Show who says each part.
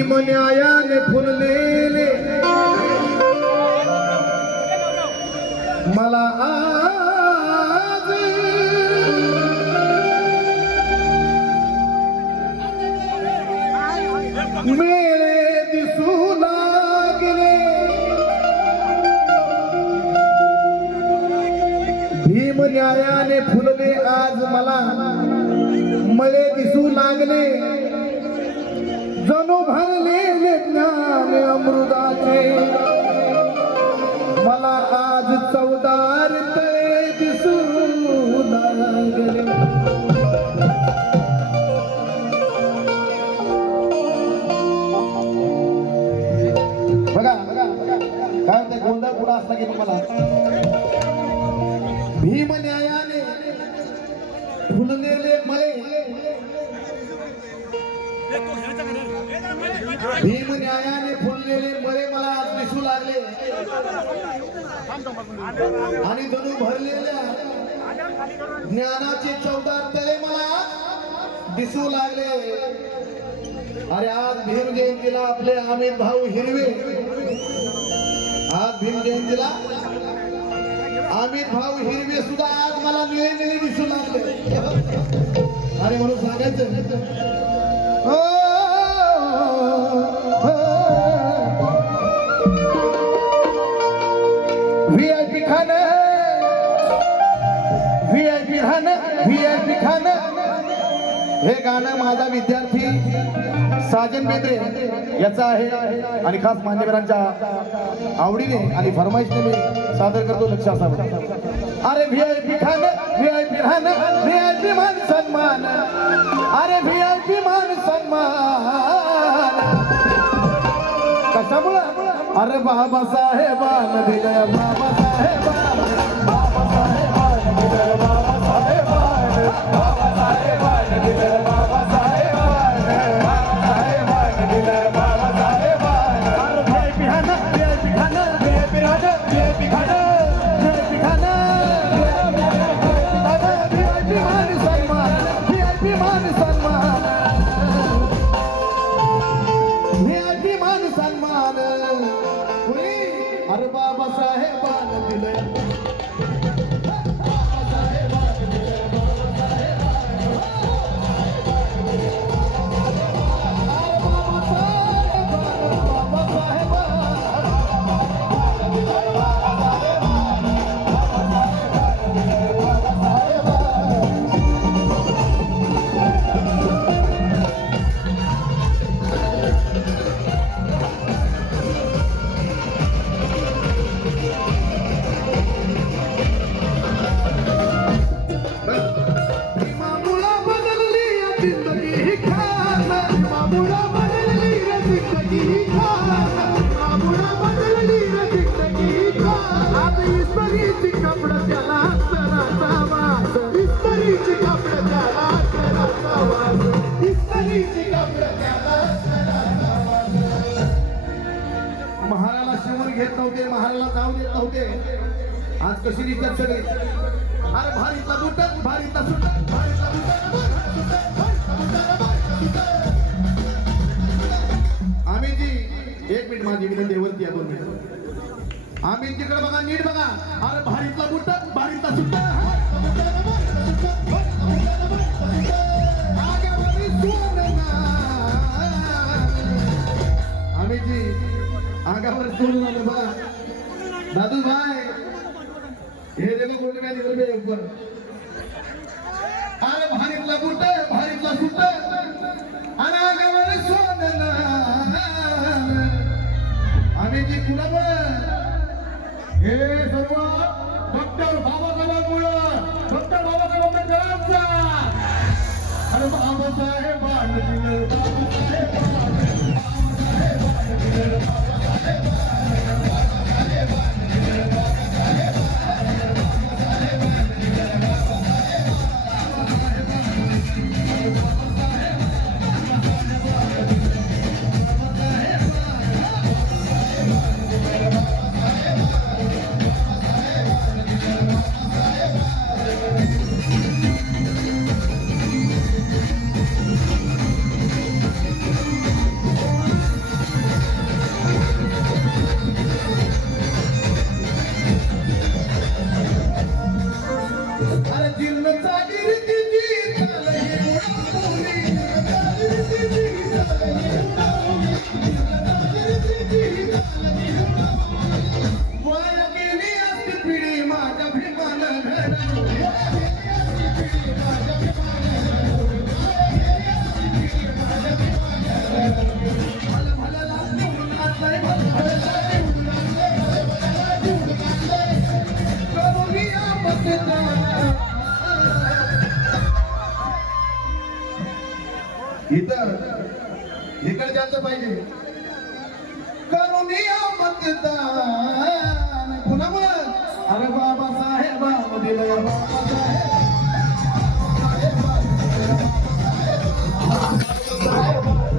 Speaker 1: भीम न्यायाने फुललेले मला आज मेळे दिसू लागले भीम न्यायाने फुलले आज मला मळे दिसू लागले। जणू भरलेले ज्ञान अमृताचे. मला आज चौदार तळे दिसू लागले. बघा काय ते गोंधळ पुढा असला की तुम्हाला भीम न्यायाने फुललेले मले भीम न्यायाने फुललेले मळे मला आज दिसू लागले. आणि जणू भरलेल्या ज्ञानाचे चौदा तळे मला दिसू लागले. अरे आज भीम जयंतीला आपले अमित भाऊ हिरवे. आज भीम जयंतीला अमित भाऊ हिरवे सुद्धा आज मला निळे निळे दिसू लागले. अरे म्हणून सांगायचं हो, व्ही आय पी खाणं व्ही आय हे गाणं माझा विद्यार्थी साजन बेंद्रे याचा आहे. आणि खास मान्यवरांच्या आवडीने आणि फरमाईशने मी सादर करतो लक्ष असावं. अरे व्ही आय पी खान व्ही आय पी राहणं व्ही आय पी मान सन्मान. अरे व्ही आय पी मान सन्मान. कशामुळं? अरे बाबासाहेबान दिलं बाबासाहेबान. महाराला शिवून घेत नव्हते महाराला जाऊ देत नव्हते. आज कशी निघत सगळी? अरे भारीतला भारी भारीतला माझी विनंती आहे, वरती या दोन मिनिट. आम्ही तिकडे बघा नीट बघा. अरे भारीतला बुटक भारीतला सुटक आम्ही जी अंगावर सोडून आलो बघा. दादू भाई हे देखो कोणी काय निघाल बे ऊपर अरे भारीतला बुट भारीतला सुट अरे इतर इकडे जायचं पाहिजे.